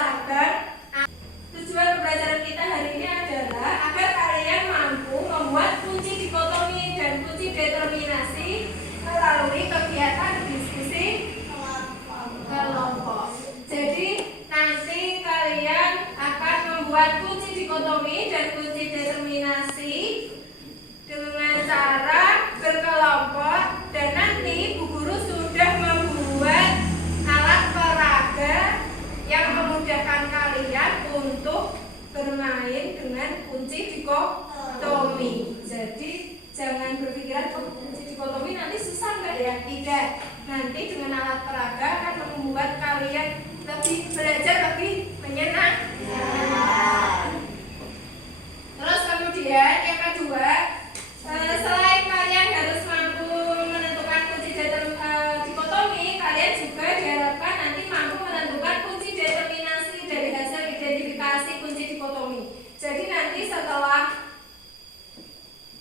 berdasarkan tujuan pembelajaran kita hari ini adalah agar kalian mampu membuat kunci dikotomi dan kunci determinasi melalui kegiatan diskusi kelompok. Jadi nanti kalian akan membuat kunci dikotomi dan kunci determinasi dengan cara berkelompok, dan nanti Bu Guru sudah membuat alat peraga yang memudahkan kalian untuk bermain dengan kunci dikotomi. Jadi jangan berpikiran kunci dikotomi nanti susah enggak ya? Tidak. Nanti dengan alat peraga akan membuat kalian belajar lebih menyenangkan. Terus kemudian yang kedua, selain kalian harus mampu menentukan kunci dikotomi, kalian juga diharapkan nanti mampu menentukan kunci determinasi dari hasil identifikasi kunci dikotomi. Jadi nanti setelah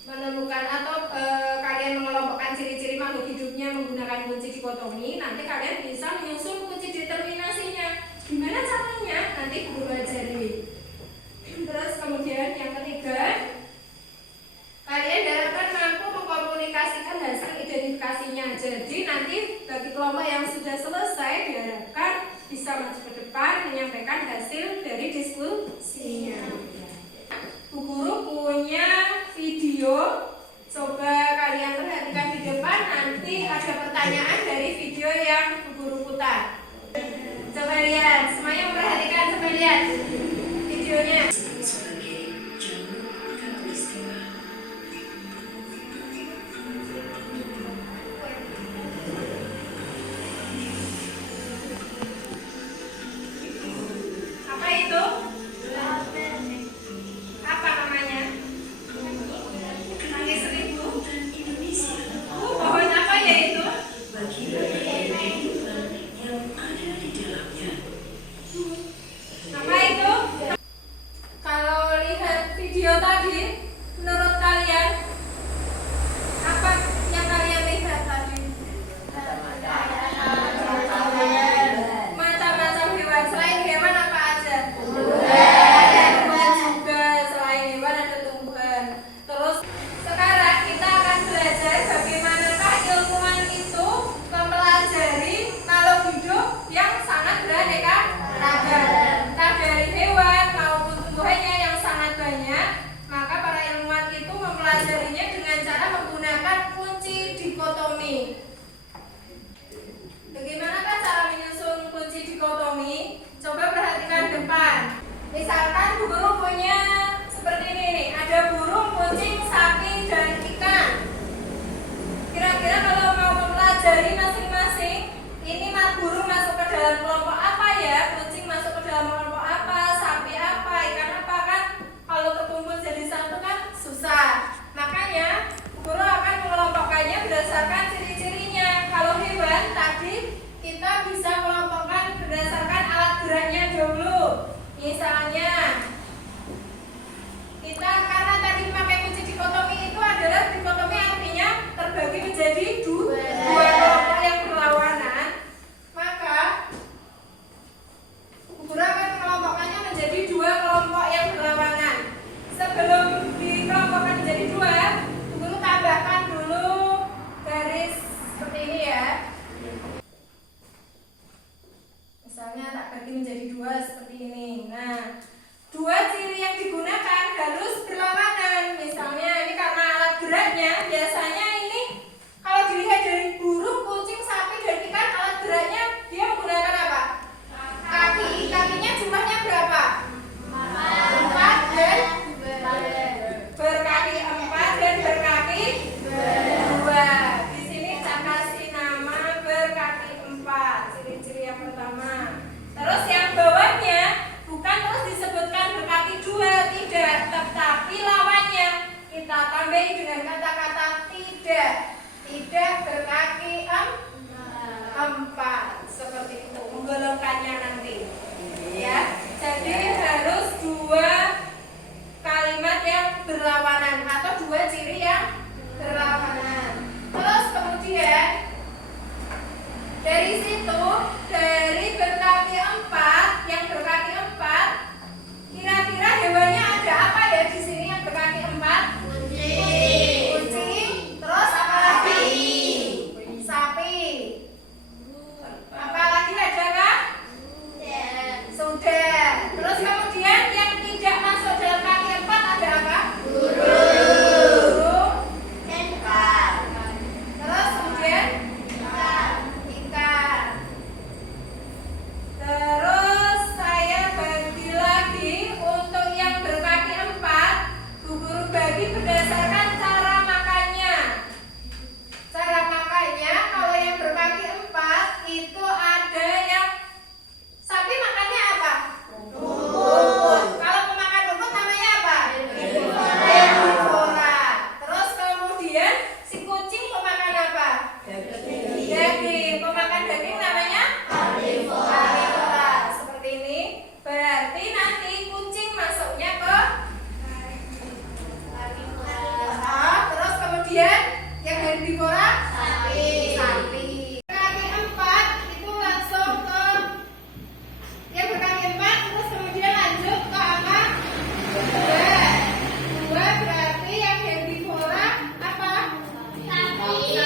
menemukan atau kalian mengelompokkan ciri-ciri makhluk hidupnya menggunakan kunci dikotomi, nanti kalian bisa menyusun kunci determinasinya. Gimana caranya? Nanti Guru ajari. Terus kemudian yang ketiga, kalian diharapkan mampu mengkomunikasikan hasil identifikasinya. Jadi nanti bagi kelompok yang sudah selesai diharapkan bisa maju ke depan menyampaikan hasil dari diskusinya. Bu Guru punya video, coba kalian perhatikan di depan, nanti ada pertanyaan dari video yang Bu Guru putar. Coba lihat, semuanya memperhatikan, coba lihat videonya. Dari situ, dari berkaki 4 yang berkaki Kemudian yang herbivora Sapi. sapi. Kaki 4 itu langsung ke yang berkaki 4 terus kemudian lanjut ke angka 2. 2 berarti yang herbivora apa? Sapi.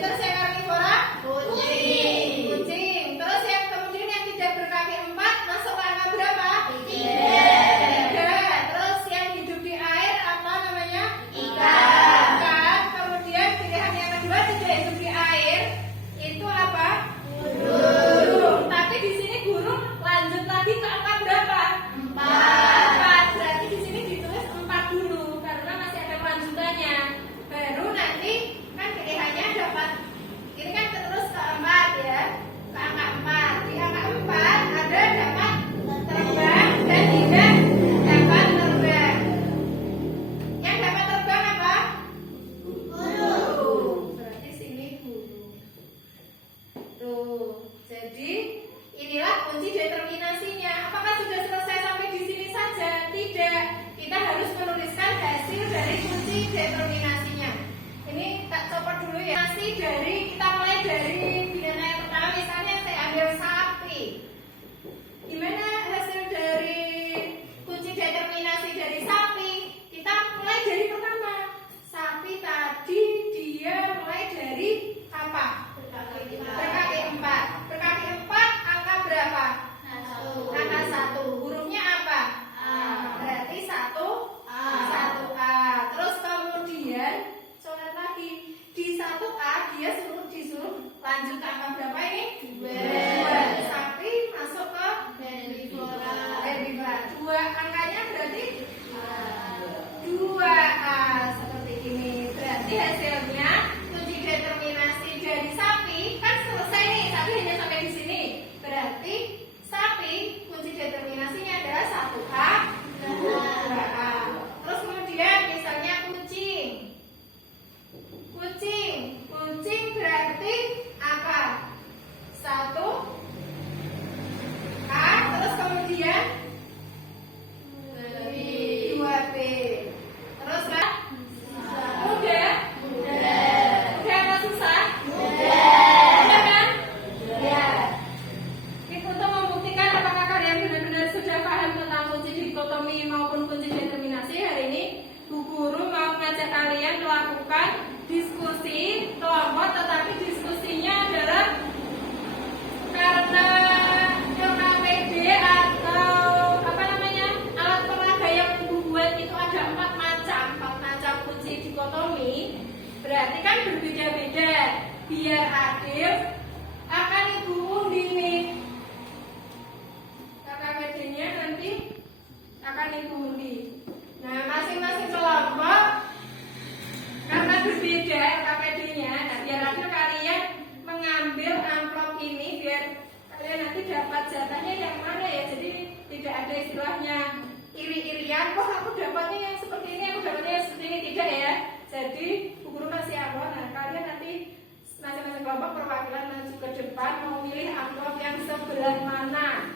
Terus yang herbivora Kucing. kucing. Terus yang kemudian yang tidak berkaki 4 masuk ke angka berapa? 3. Terus yang hidup di air apa namanya? Ikan. Ikan. Kemudian pilihan yang kedua tidak hidup di air itu apa? Burung. Tapi di sini burung lanjut lagi ke angka berapa? 4. Berarti di sini ditulis 4 dulu karena masih ada kelanjutannya. Baru nanti kan pilihannya dapat ini kan terus ke 4 ya. Ke angka 4. Di angka 4 ada dapat terbang dan tidak dapat terbang. Yang dapat terbang apa? Burung. Berarti sini burung. Tuh. Jadi inilah kunci determinasinya. Apakah sudah selesai sampai di sini saja? Tidak. Kita harus menuliskan hasil dari kunci determinasinya. Ini tak copot dulu ya. Kita mulai dari pilihan yang pertama. Misalnya saya ambil sapi. Gimana hasil dari kunci determinasi dari sapi? Kita mulai dari pertama. Sapi tadi dia mulai dari apa? Berkaki 4. Berkaki 4 angka berapa? Angka 1. Hurufnya apa? Berarti 1 1A. Terus kemudian coret lagi. Di 1A dia disuruh lanjut ke angka berapa ini? 2. Sapi masuk ke herbivora. 2 angkanya berarti 2A seperti ini. Berarti hasilnya kunci determinasi dari sapi kan selesai nih. Sapi hanya sampai di sini. Berarti sapi kunci determinasinya adalah 1A, 2A. Terus kemudian misalnya kucing. Kucing berarti apa? 1A. Terus kemudian 2B. Terus kan? Mudah? Mudah apa susah? Mudah kan? Ya. Untuk membuktikan apakah kalian benar-benar sudah paham tentang kunci dikotomi maupun kunci determinasi, hari ini Bu Guru mau ngajak kalian melakukan diskusi kelompok, tetapi diskusinya adalah karena LKPD atau apa namanya alat peraga yang Ibu buat itu ada 4 macam kunci dikotomi, berarti kan berbeda-beda. Biar adil akan Ibu undi nih. LKPD-nya nanti akan Ibu undi. Nah, masing-masing kelompok karena berbeda LKPD-nya, nah biar adil kalian mengambil amplop ini biar kalian nanti dapat jatahnya yang mana ya. Jadi tidak ada istilahnya iri-irian, wah aku dapatnya yang seperti ini, aku dapatnya yang seperti ini, tidak ya. Jadi Bu Guru kasih amplop, nah kalian nanti masing-masing kelompok perwakilan maju ke depan mau milih amplop yang sebelah mana.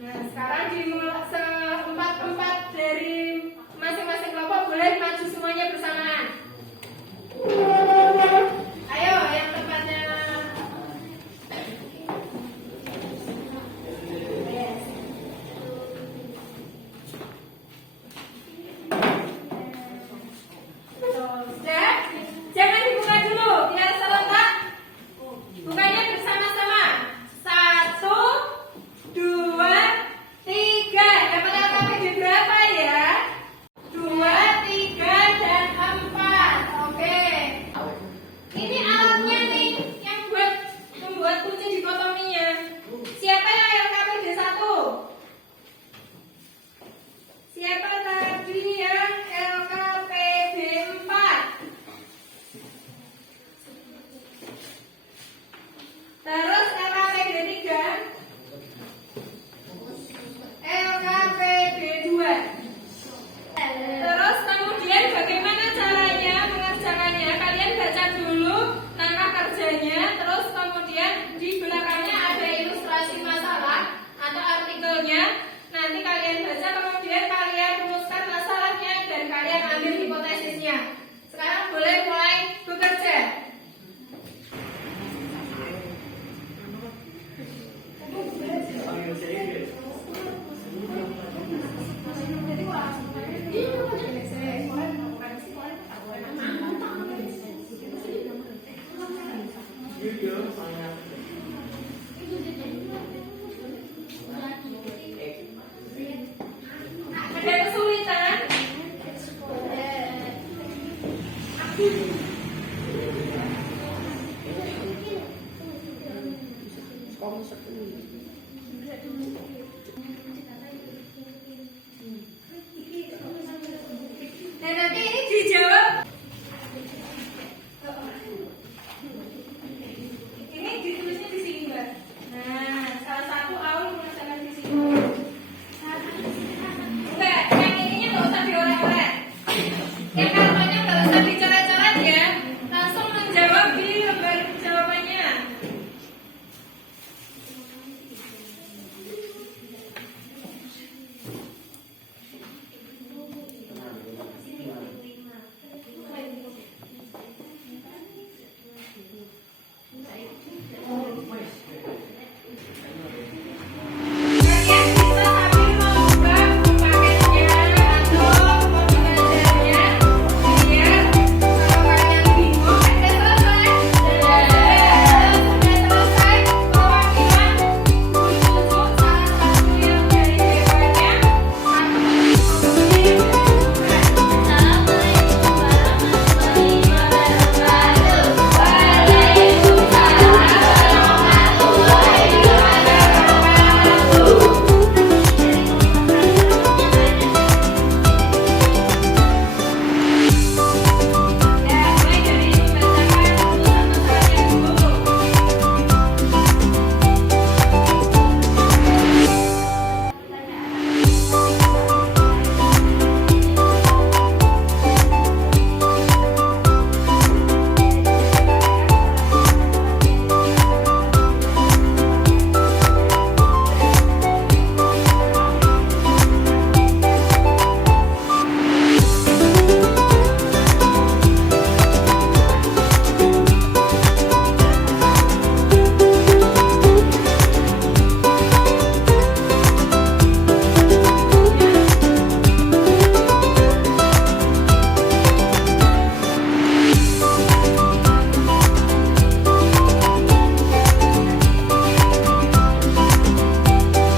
Nah sekarang di seempat-empat dari masing-masing kelompok boleh maju semuanya bersamaan. Ayo yang tempatnya. Sudah? Dan nanti ini dijawab. Ini ditulisnya di sini, Mbak. Nah, salah satu Aul mengerjakan di sini. Mbak, yang ininya nggak usah dioleh-oleh. Yang karpetnya nggak usah dicoret-coret ya. Langsung menjawab di lembar jawabannya. Kalian bisa sambil membuka paketnya atau membelajarnya biar kalau kalian bingung sudah selesai perwakilan menunjuk salah satu yang dari bebasnya ya mulai dari membacakan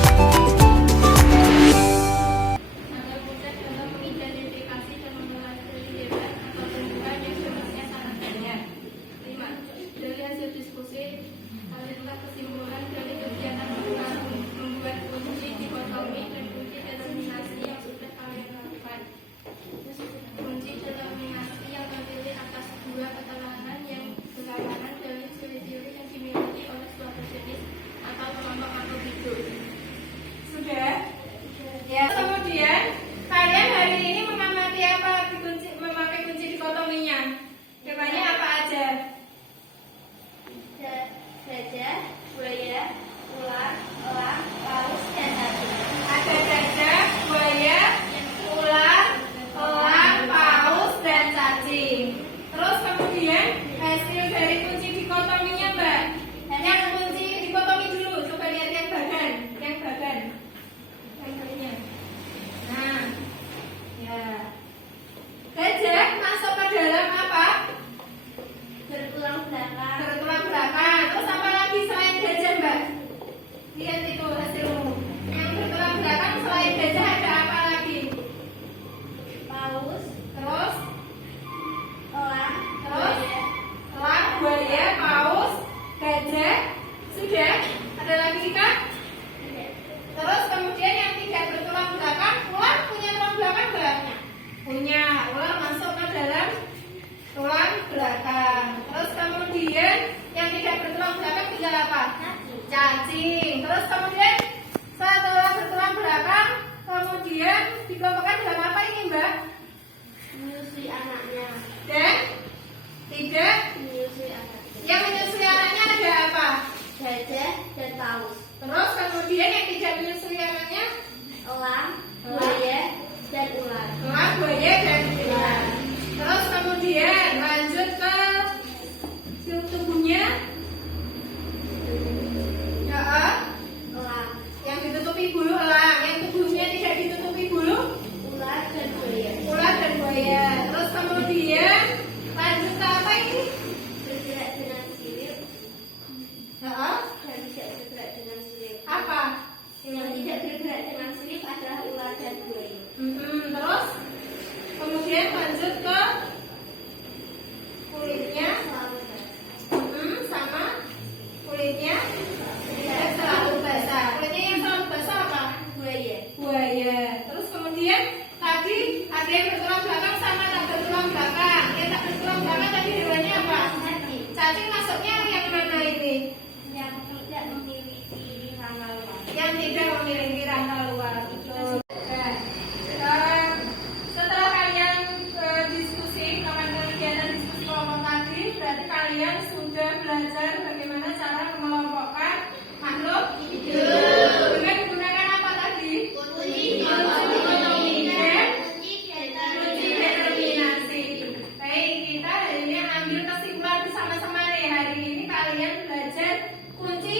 tulisan-tulisannya dulu. Tanda kutip dalam mengidentifikasi dan mempelajari debat atau pembukaan yang sifatnya sangat banyak. 5. Dari hasil diskusi, tarik kesimpulan dari kegiatan membuat kunci dikotomi dan kunci determinasi yang sudah kalian lakukan. Kunci determinasi yang terdiri atas dua keterangan yang berlawanan dari ciri-ciri yang dimiliki oleh suatu jenis atau kelompok makhluk hidup. Sudah? Ya, kemudian kalian hari ini mengamati apa memakai kunci dikotominya? Temanya apa aja? Gajah, buaya, ular, elang, paus, dan cacing. Ada gajah, buaya, ular, elang, paus, dan cacing. Terus kemudian hasil dari kunci dikotominya, Mbak. Yang kunci dikotomi dulu, coba lihat yang bagan, yang bagan. Yang bagian. Nah, ya. Gajah masuk ke dalam apa? Bertulang belakang. Bertulang belakang. Terus apa lagi selain gajah, Mbak? Lihat itu hasilmu. Yang bertulang belakang selain gajah ada apa lagi? Paus, Terus, elang, Terus? buaya. elang, buaya, paus, gajah. Sudah? Ada lagi kan? Terus kemudian yang tidak bertulang belakang, ular punya tulang belakang nggak? Punya. Ular masuk ke dalam tulang belakang. Terus kemudian yang tidak bertulang belakang tinggal apa? Cacing. Terus kemudian setelah bertulang belakang, kemudian dikelompokkan dalam apa ini, Mbak? Menyusui anaknya. Dan tidak. Menyusui anaknya. Yang menyusui anaknya ada apa? Gajah dan paus. Terus kemudian yang tidak menyusui anaknya? Elang, buaya, dan ular. Elang, buaya, dan ular. Terus kemudian lanjut ke tubuhnya. Ya, Elang, yang ditutupi bulu elang, yang tubuhnya tidak ditutupi bulu ular, dan buaya. ular dan buaya. Terus kemudian tidak memiliki rangka luar. Betul. Nah, setelah kalian diskusi, melakukan kegiatan diskusi kelompok tadi, berarti kalian sudah belajar bagaimana cara mengelompokkan makhluk hidup dengan menggunakan apa tadi? Kunci determinasi. Baik, kita hari ini ambil kesimpulan bersama-sama nih. Hari ini kalian belajar kunci